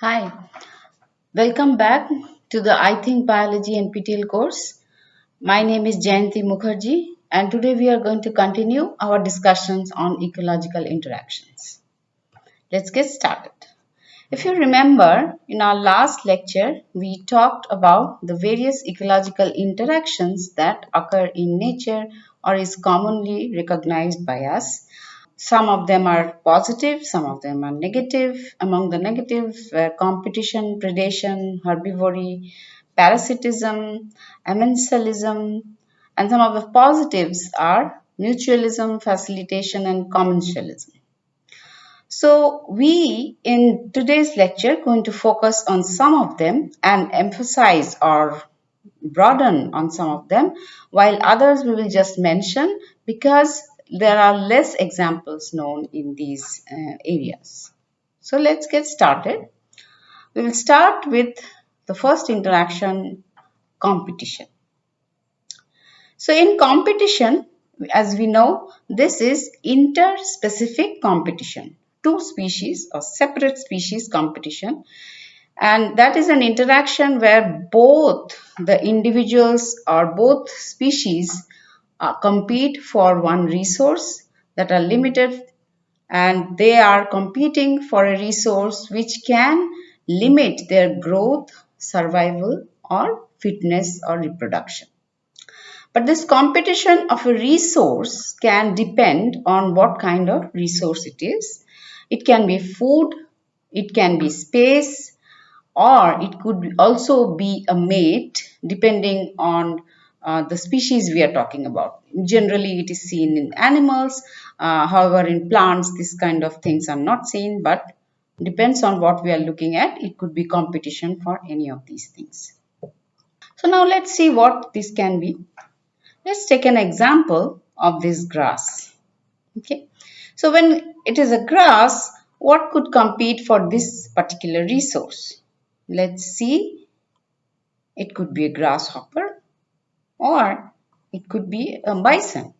Hi, welcome back to the I Think Biology NPTEL course. My name is Jayanti Mukherjee, and today we are going to continue our discussions on ecological interactions. Let's get started. If you remember, in our last lecture, we talked about the various ecological interactions that occur in nature or is commonly recognized by us. Some of them are positive, some of them are negative. Among the negatives were competition, predation, herbivory, parasitism, amensalism, and some of the positives are mutualism, facilitation, and commensalism. So we in today's lecture going to focus on some of them and emphasize or broaden on some of them, while others we will just mention because there are less examples known in these areas. So let's get started. We will start with the first interaction, competition. So in competition, as we know, this is interspecific competition. Two species or separate species competition, and that is an interaction where both the individuals or both species compete for one resource that are limited, and they are competing for a resource which can limit their growth, survival, or fitness or reproduction. But this competition of a resource can depend on what kind of resource it is. It can be food, it can be space, or it could also be a mate depending on the species we are talking about. Generally, it is seen in animals. However, in plants, this kind of things are not seen, but depends on what we are looking at. It could be competition for any of these things. So now let's see what this can be. Let's take an example of this grass. Okay. So when it is a grass, what could compete for this particular resource? Let's see. It could be a grasshopper or it could be a bison.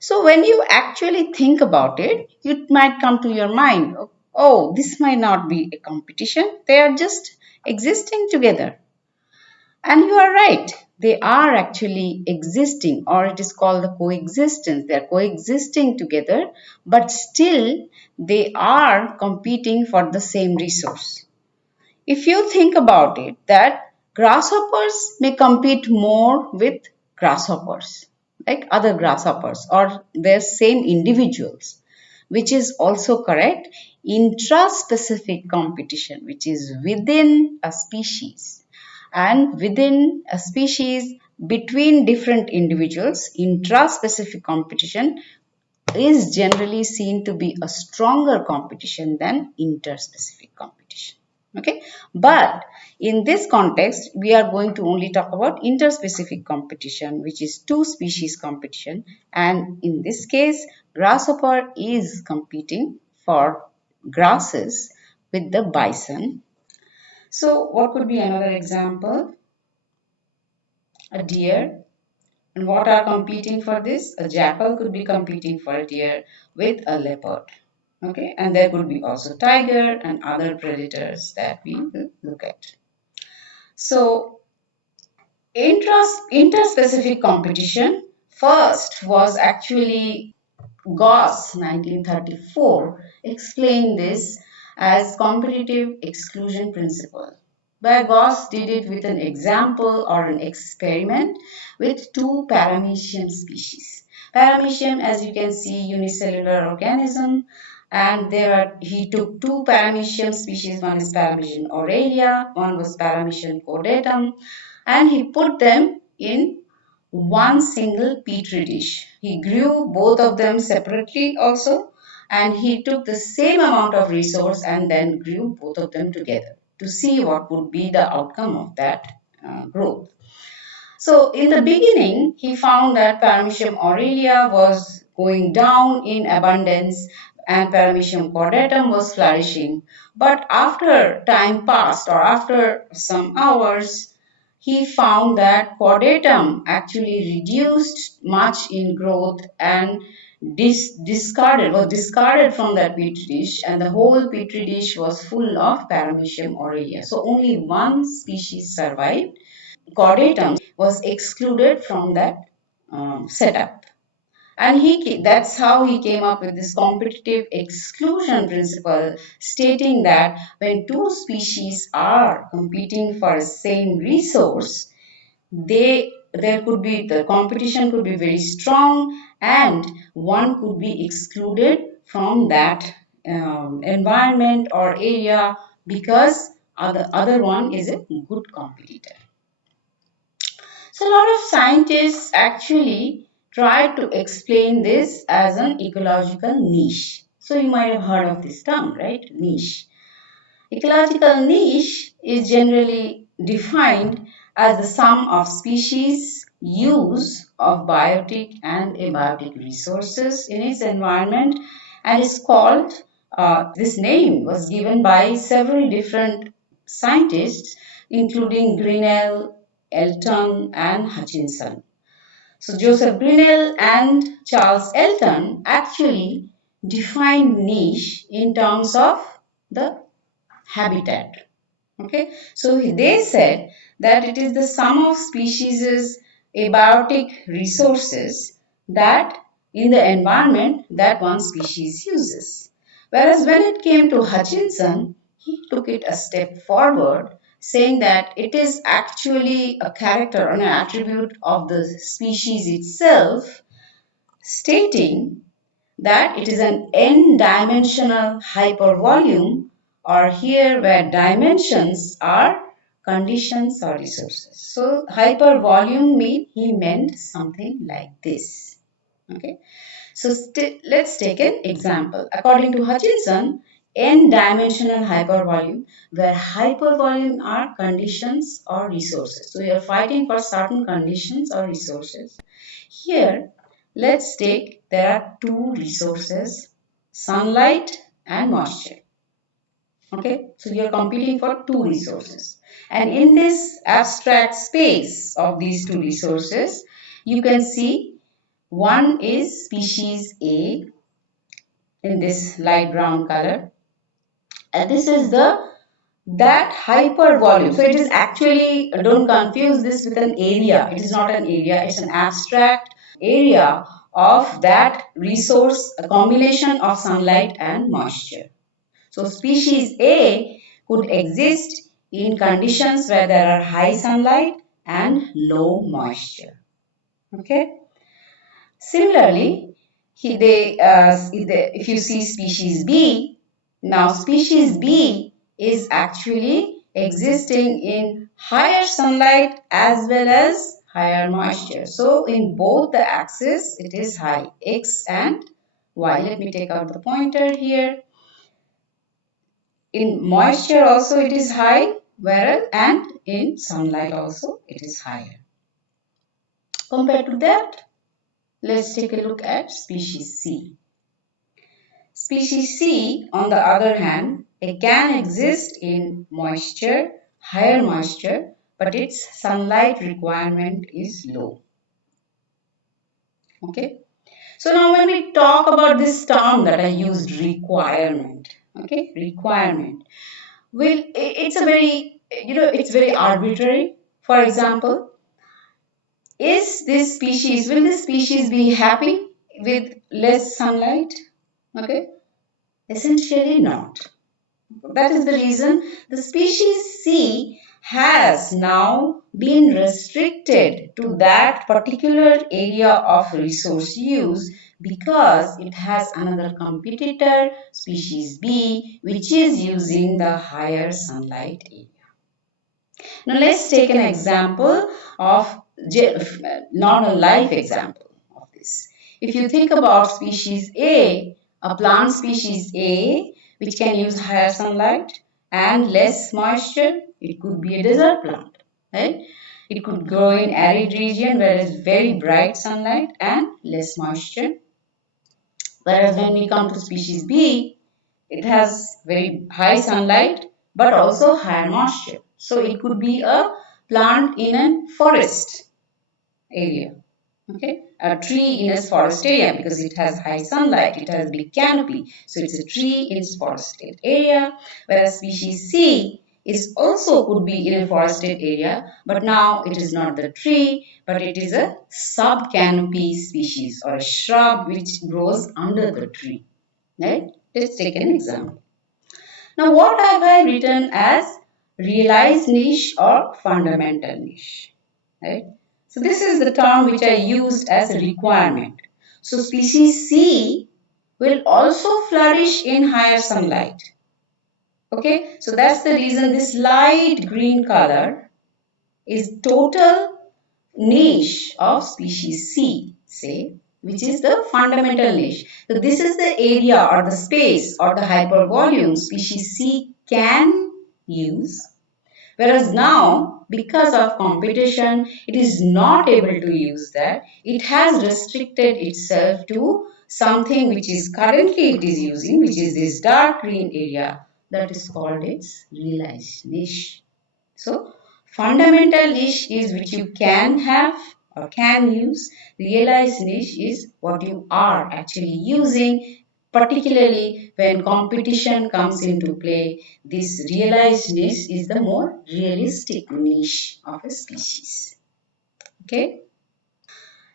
So when you actually think about it, it might come to your mind, oh, this might not be a competition. They are just existing together. And you are right. They are actually existing, or it is called the coexistence. They are coexisting together, but still they are competing for the same resource. If you think about it, that grasshoppers may compete more with grasshoppers, like other grasshoppers or their same individuals, which is also correct. Intraspecific competition, which is within a species, and within a species between different individuals, intraspecific competition is generally seen to be a stronger competition than interspecific competition. Okay, but in this context we are going to only talk about interspecific competition, which is two species competition, and in this case grasshopper is competing for grasses with the bison. So what could be another example? A deer. And what are competing for this? A jackal could be competing for a deer with a leopard. Okay, and there could be also tiger and other predators that we will look at. So, interspecific competition first was actually Gauss 1934 explained this as competitive exclusion principle, where Gauss did it with an example or an experiment with two paramecium species. Paramecium, as you can see, unicellular organism, and he took two paramecium species. One is paramecium aurelia, one was paramecium chordatum, and he put them in one single petri dish. He grew both of them separately also, and he took the same amount of resource and then grew both of them together to see what would be the outcome of that growth. So in the beginning, he found that Paramecium aurelia was going down in abundance and Paramecium chordatum was flourishing. But after time passed or after some hours, he found that chordatum actually reduced much in growth and discarded from that petri dish, and the whole petri dish was full of Paramecium aurelia. So only one species survived. Chordatum was excluded from that setup. And that's how he came up with this competitive exclusion principle, stating that when two species are competing for the same resource, there could be the competition could be very strong, and one could be excluded from that environment or area because the other one is a good competitor. So a lot of scientists actually try to explain this as an ecological niche. So you might have heard of this term, right? Niche. Ecological niche is generally defined as the sum of species use of biotic and abiotic resources in its environment, and is called, this name was given by several different scientists including Grinnell, Elton and Hutchinson. So Joseph Grinnell and Charles Elton actually defined niche in terms of the habitat. Okay, so they said that it is the sum of species' abiotic resources that in the environment that one species uses. Whereas when it came to Hutchinson, he took it a step forward, saying that it is actually a character or an attribute of the species itself, stating that it is an n-dimensional hypervolume, or here where dimensions are conditions or resources. So hypervolume he meant something like this. Okay. So let's take an example. According to Hutchinson, n-dimensional hypervolume, where hypervolume are conditions or resources. So we are fighting for certain conditions or resources. Here, let's take, there are two resources, sunlight and moisture. Okay, so you are competing for two resources. And in this abstract space of these two resources, you can see one is species A in this light brown color, and this is that hypervolume. So it is actually, don't confuse this with an area. It is not an area, it's an abstract area of that resource, a combination of sunlight and moisture. So species A could exist in conditions where there are high sunlight and low moisture. Okay. Similarly, if you see species B, now species B is actually existing in higher sunlight as well as higher moisture. So in both the axes, it is high, X and Y. Let me take out the pointer here. In moisture also it is high, whereas and in sunlight also it is higher. Compared to that, let's take a look at species C. Species C, on the other hand, it can exist in moisture, higher moisture, but its sunlight requirement is low. Okay. So now when we talk about this term that I used, requirement, okay, requirement, well, it's a very, it's very arbitrary. For example, will this species be happy with less sunlight? Okay, essentially not. That is the reason the species C has now been restricted to that particular area of resource use because it has another competitor, species B, which is using the higher sunlight area. Now let's take an example of not a life example of this. If you think about species a plant species A which can use higher sunlight and less moisture, it could be a desert plant, right? It could grow in arid region where there is very bright sunlight and less moisture. Whereas when we come to species B, it has very high sunlight but also higher moisture. So it could be a plant in a forest area. Okay, a tree in a forest area because it has high sunlight, it has big canopy, so it's a tree in forested area. Whereas species C is also could be in a forested area, but now it is not the tree, but it is a sub-canopy species or a shrub which grows under the tree. Right? Let's take an example. Now, what have I written as realized niche or fundamental niche? Right? So, this is the term which I used as a requirement. So, species C will also flourish in higher sunlight. Okay, so that's the reason this light green color is total niche of species C, say, which is the fundamental niche. So this is the area or the space or the hypervolume species C can use. Whereas now, because of competition, it is not able to use that. It has restricted itself to something which is currently it is using, which is this dark green area that is called its realized niche. So, fundamental niche is which you can have or can use. Realized niche is what you are actually using, particularly when competition comes into play. This realized niche is the more realistic niche of a species. Okay?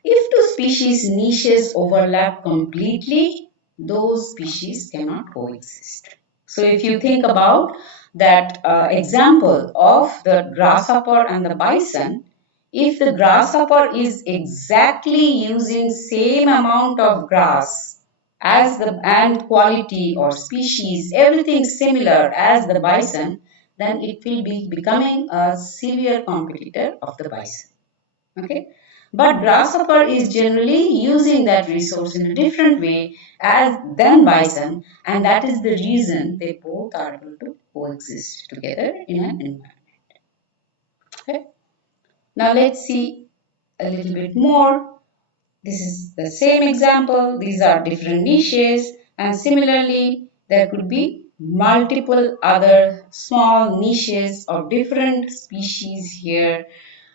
If two species niches overlap completely, those species cannot coexist. So if you think about that example of the grasshopper and the bison, if the grasshopper is exactly using same amount of grass as the and quality or species, everything similar as the bison, then it will be becoming a severe competitor of the bison. Okay, but grasshopper is generally using that resource in a different way as than bison, and that is the reason they both are able to coexist together in an environment. Okay, now let's see a little bit more. This is the same example. These are different niches, and similarly there could be multiple other small niches of different species here.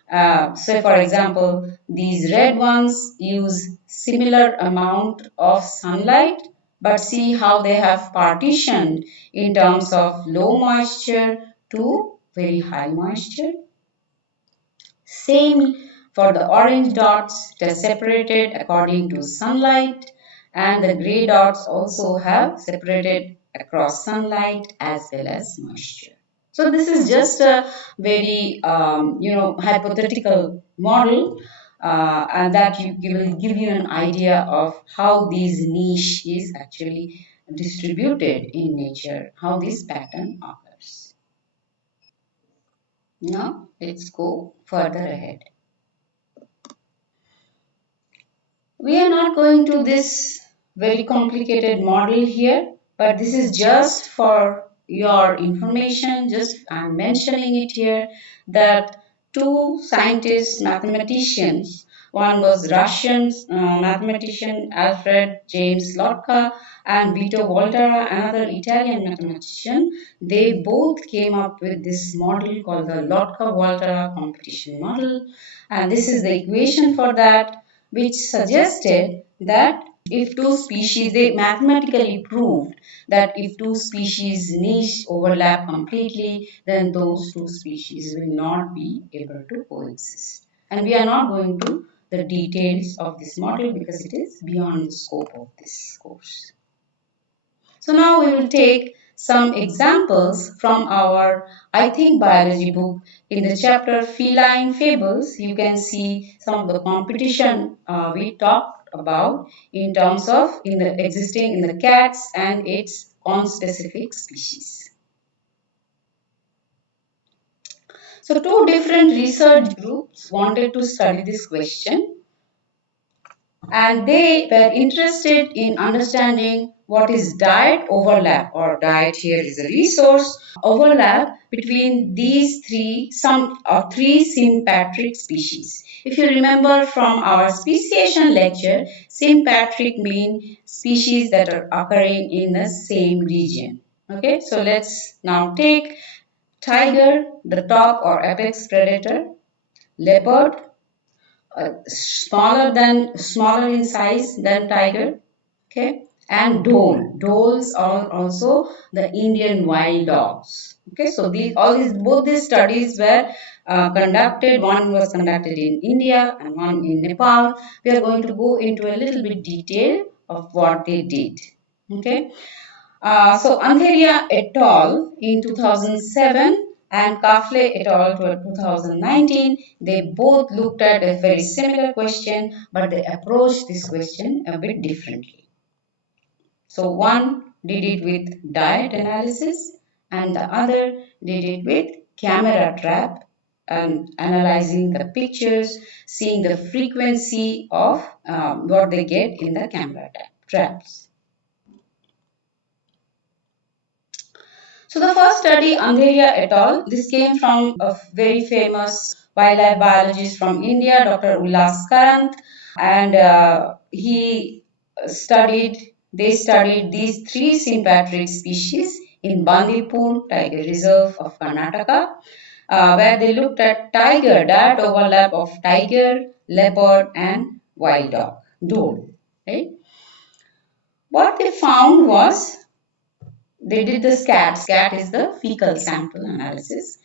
So for example, these red ones use similar amount of sunlight, but see how they have partitioned in terms of low moisture to very high moisture. Same for the orange dots, it is separated according to sunlight, and the gray dots also have separated across sunlight as well as moisture. So this is just a very hypothetical model, and that will give you an idea of how these niche is actually distributed in nature, how this pattern occurs. Now let's go further ahead. We are not going to this very complicated model here, but this is just for your information. Just I'm mentioning it here that two scientists, mathematicians, one was Russian mathematician Alfred James Lotka and Lotka-voltera, another Italian mathematician. They both came up with this model called the Lotka-voltera competition model, and this is the equation for that, which suggested that if two species, they mathematically proved that if two species niche overlap completely, then those two species will not be able to coexist. And we are not going to the details of this model because it is beyond the scope of this course. So now we will take some examples from our I Think Biology book. In the chapter Feline Fables, you can see some of the competition we talked about in terms of in the existing in the cats and its conspecific species. So two different research groups wanted to study this question, and they were interested in understanding what is diet overlap, or diet here is a resource overlap between these three sympatric species. If you remember from our speciation lecture, sympatric mean species that are occurring in the same region. Okay, so let's now take tiger, the top or apex predator, leopard, smaller in size than tiger. Okay, and doles are also the Indian wild dogs. Okay, so both these studies were conducted. One was conducted in India and one in Nepal. We are going to go into a little bit detail of what they did. Okay, so Andheria et al. In 2007 and Kafle et al. To 2019, they both looked at a very similar question, but they approached this question a bit differently. So one did it with diet analysis and the other did it with camera trap and analyzing the pictures, seeing the frequency of what they get in the camera traps. So the first study, Andheria et al., this came from a very famous wildlife biologist from India, Dr. Ullas Karant, and they studied these three sympatric species in Bandipur Tiger Reserve of Karnataka, where they looked at diet overlap of tiger, leopard, and wild dog, dole. Right? What they found was they did the SCAT. SCAT is the fecal sample analysis.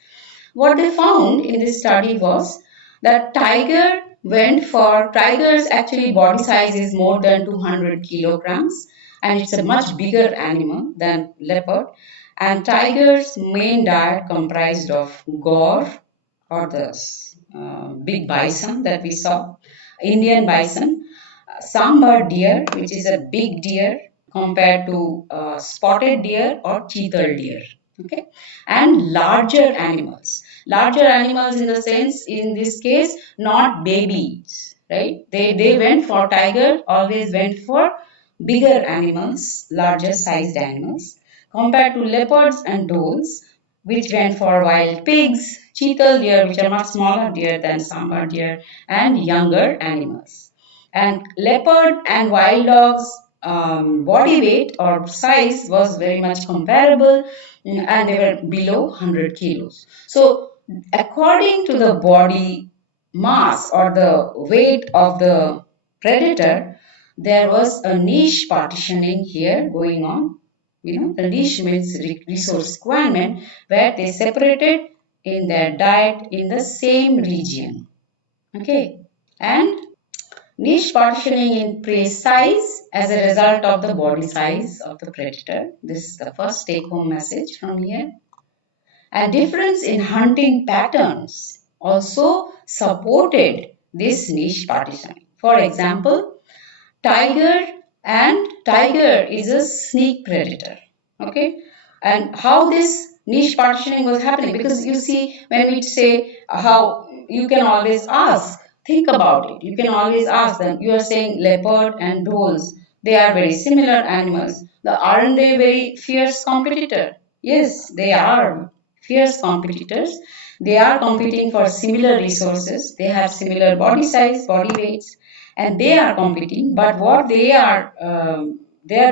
What they found in this study was that tigers actually body size is more than 200 kilograms and it's a much bigger animal than leopard. And tiger's main diet comprised of gore or the big bison that we saw, Indian bison, sambar deer, which is a big deer compared to spotted deer or cheetal deer. Okay, and larger animals in the sense, in this case, not babies, right? They went for tiger, always went for bigger animals, larger sized animals, compared to leopards and does, which went for wild pigs, cheetal deer, which are much smaller deer than sambar deer, and younger animals. And leopard and wild dogs body weight or size was very much comparable, and they were below 100 kilos. So according to the body mass or the weight of the predator, there was a niche partitioning here going on. The niche means resource requirement, where they separated in their diet in the same region. Okay, and niche partitioning in prey size as a result of the body size of the predator. This is the first take-home message from here. And difference in hunting patterns also supported this niche partitioning. For example, tiger is a sneak predator. Okay, and how this niche partitioning was happening, because you see, when we say how, you can always ask, think about it, you can always ask them, you are saying leopard and does, they are very similar animals, aren't they very fierce competitor? Yes, they are fierce competitors. They are competing for similar resources, they have similar body size, body weights, and they are competing, but what their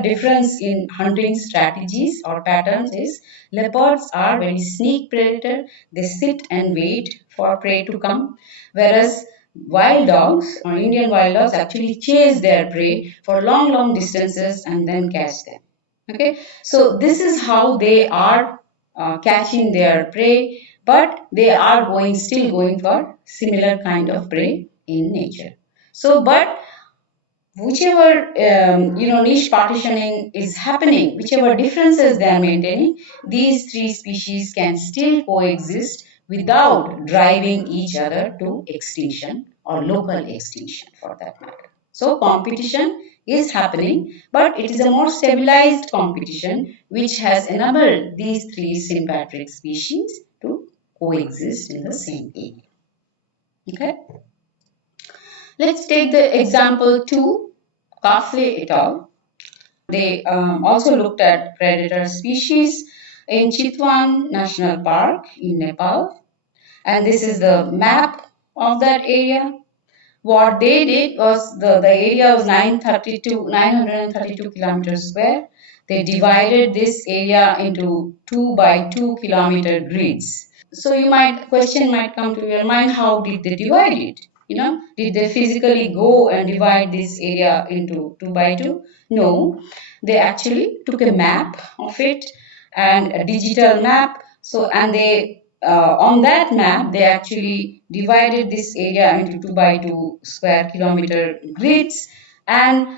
difference in hunting strategies or patterns is, leopards are very sneak predator, they sit and wait for prey to come, whereas wild dogs or Indian wild dogs actually chase their prey for long distances and then catch them. Okay, so this is how they are catching their prey, but they are still going for similar kind of prey in nature. So, but whichever niche partitioning is happening, whichever differences they are maintaining, these three species can still coexist without driving each other to extinction or local extinction for that matter. So competition is happening, but it is a more stabilized competition which has enabled these three sympatric species to coexist in the same area. Okay. Let's take the example 2, Kafle et al. They also looked at predator species in Chitwan National Park in Nepal. And this is the map of that area. What they did was, the area was 932 kilometers square. They divided this area into 2 by 2 kilometer grids. So question might come to your mind, how did they divide it? Did they physically go and divide this area into 2 by 2? No, they actually took a map of it, and a digital map. So, and they on that map they actually divided this area into 2 by 2 square kilometer grids, and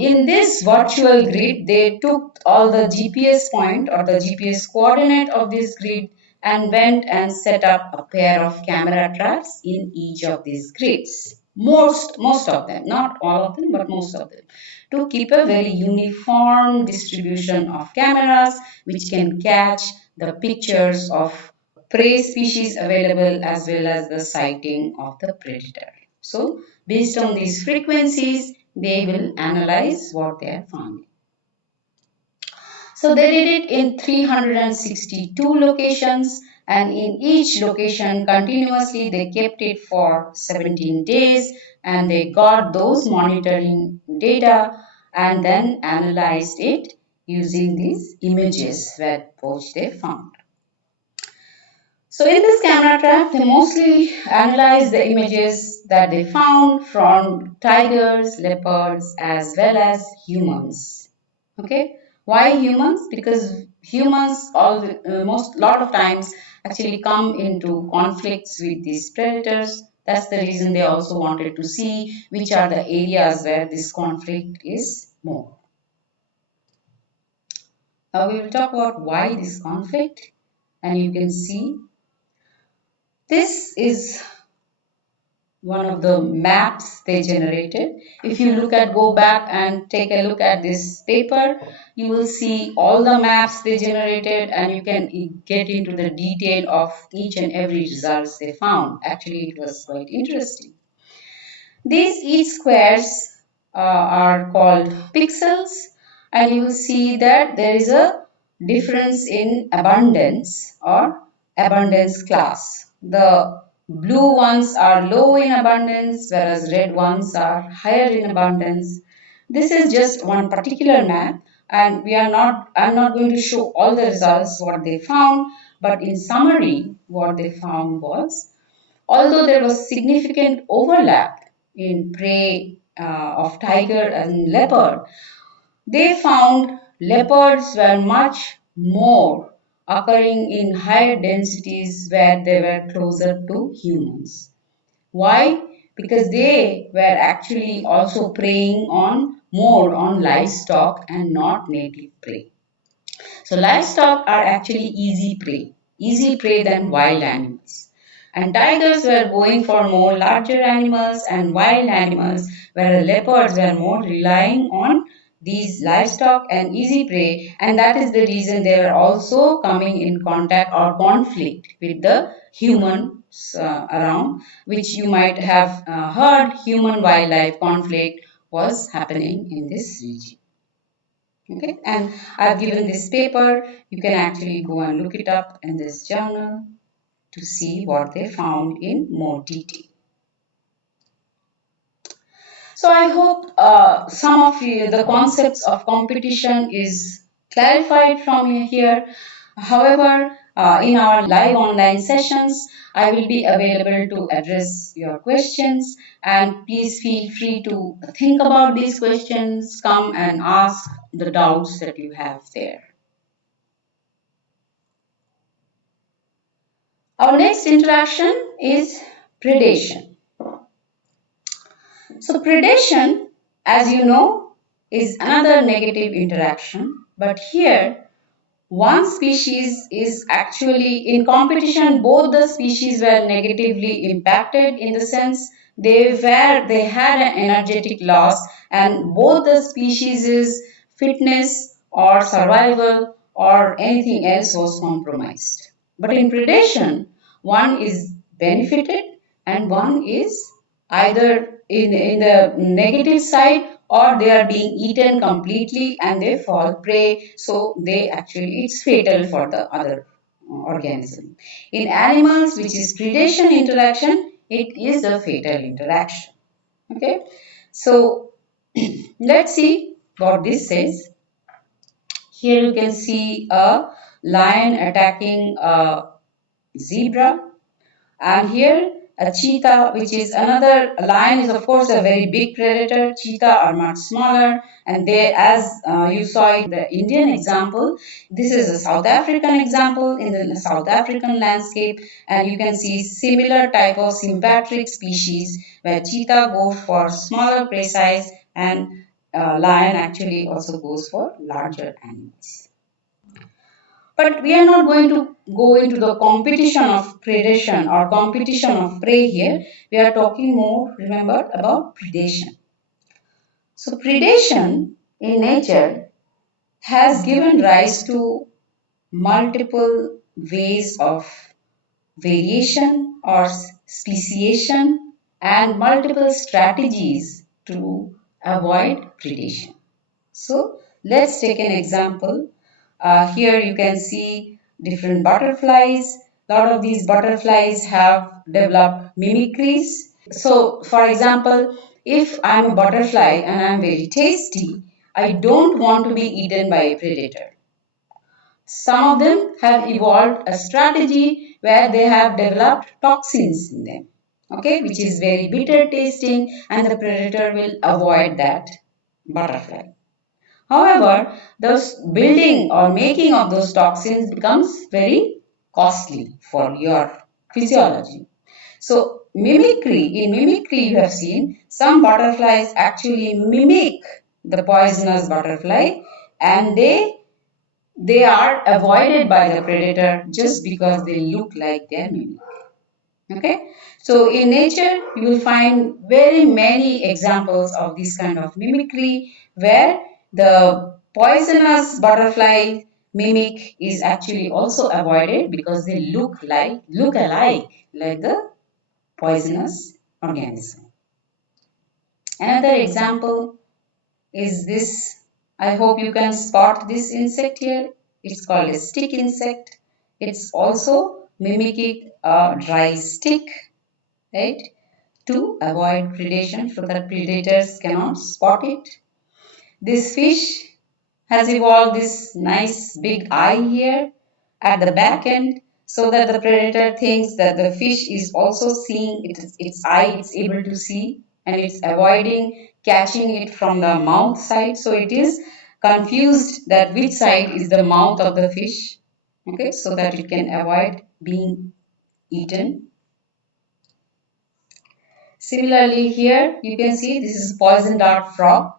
in this virtual grid they took all the GPS point or the GPS coordinate of this grid and went and set up a pair of camera traps in each of these grids. Most of them, not all of them, but most of them, to keep a very uniform distribution of cameras which can catch the pictures of prey species available as well as the sighting of the predator. So, based on these frequencies, they will analyze what they are finding. So they did it in 362 locations, and in each location continuously they kept it for 17 days, and they got those monitoring data and then analyzed it using these images which they found. So in this camera trap, they mostly analyzed the images that they found from tigers, leopards, as well as humans. Okay, why humans? Because humans most lot of times actually come into conflicts with these predators. That's the reason they also wanted to see which are the areas where this conflict is more. Now we will talk about why this conflict, and you can see this is one of the maps they generated. If you go back and take a look at this paper, you will see all the maps they generated, and you can get into the detail of each and every results they found. Actually, it was quite interesting. These each squares are called pixels, and you will see that there is a difference in abundance or abundance class. The blue ones are low in abundance, whereas red ones are higher in abundance. This is just one particular map, and I'm not going to show all the results what they found, but in summary, what they found was, although there was significant overlap in prey of tiger and leopard, they found leopards were much more occurring in higher densities where they were closer to humans. Why? Because they were actually also preying on more on livestock and not native prey. So livestock are actually easy prey than wild animals. And tigers were going for more larger animals and wild animals, whereas leopards were more relying on these livestock and easy prey, and that is the reason they were also coming in contact or conflict with the humans around, which you might have heard human wildlife conflict was happening in this region. Okay, and I've given this paper. You can actually go and look it up in this journal to see what they found in more detail. So I hope some of the concepts of competition is clarified from here. However, in our live online sessions, I will be available to address your questions, and please feel free to think about these questions, come and ask the doubts that you have there. Our next interaction is predation. So predation, as you know, is another negative interaction, but here one species is actually in competition. Both the species were negatively impacted in the sense they had an energetic loss, and both the species' fitness or survival or anything else was compromised. But in predation, one is benefited and one is either in the negative side, or they are being eaten completely and they fall prey, so they actually it's fatal for the other organism. In animals, which is predation interaction, it is a fatal interaction. Okay, so let's see what this says. Here you can see a lion attacking a zebra, and here A cheetah, which is another lion, is of course a very big predator. Cheetah are much smaller, and they, as you saw in the Indian example, this is a South African example in the South African landscape, and you can see similar type of sympatric species where cheetah goes for smaller prey size and lion actually also goes for larger animals. But we are not going to go into the competition of predation or competition of prey here. We are talking more, remember, about predation. So, predation in nature has given rise to multiple ways of variation or speciation and multiple strategies to avoid predation. So let's take an example. Here you can see different butterflies. A lot of these butterflies have developed mimicries. So for example, if I'm a butterfly and I'm very tasty, I don't want to be eaten by a predator. Some of them have evolved a strategy where they have developed toxins in them, okay, which is very bitter tasting, and the predator will avoid that butterfly. However, those building or making of those toxins becomes very costly for your physiology. So in mimicry you have seen some butterflies actually mimic the poisonous butterfly, and they are avoided by the predator just because they look like their mimic. Okay, so in nature you will find very many examples of this kind of mimicry where the poisonous butterfly mimic is actually also avoided because they look alike like the poisonous organism. Another example is this. I hope you can spot this insect here. It's called a stick insect. It's also mimicking a dry stick, right, to avoid predation so that predators cannot spot it. This fish has evolved this nice big eye here at the back end so that the predator thinks that the fish is also seeing its eye, it's able to see, and it's avoiding catching it from the mouth side. So it is confused that which side is the mouth of the fish, okay, so that it can avoid being eaten. Similarly, here you can see this is poison dart frog.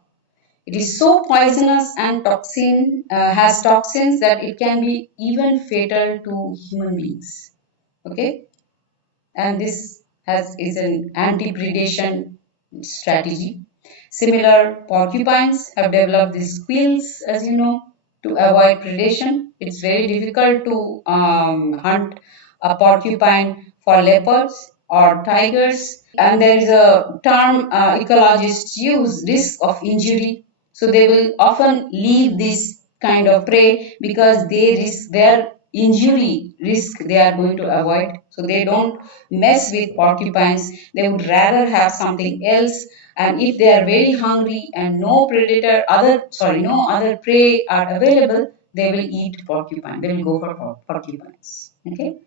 It is so poisonous and has toxins that it can be even fatal to human beings. Okay, and this is an anti-predation strategy. Similar porcupines have developed these quills, as you know, to avoid predation. It's very difficult to hunt a porcupine for leopards or tigers, and there is a term ecologists use, risk of injury. So they will often leave this kind of prey because they risk their injury risk they are going to avoid. So they don't mess with porcupines. They would rather have something else. And if they are very hungry and no other prey are available, they will eat porcupine. They will go for porcupines. Okay.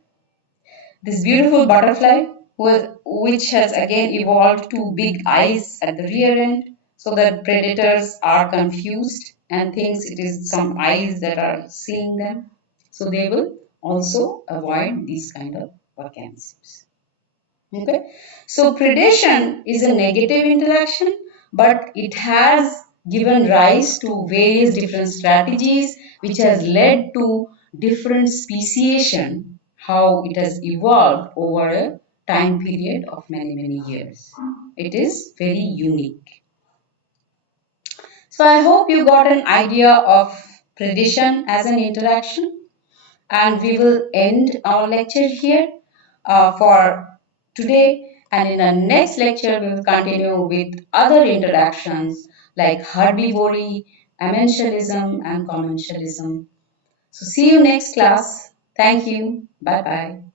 This beautiful butterfly, which has again evolved two big eyes at the rear end, so that predators are confused and thinks it is some eyes that are seeing them. So they will also avoid these kind of organisms. Okay, so predation is a negative interaction, but it has given rise to various different strategies which has led to different speciation, how it has evolved over a time period of many years. It is very unique. So I hope you got an idea of predation as an interaction, and we will end our lecture here for today, and in the next lecture we will continue with other interactions like herbivory, amentialism and commensalism. So see you next class. Thank you. Bye bye.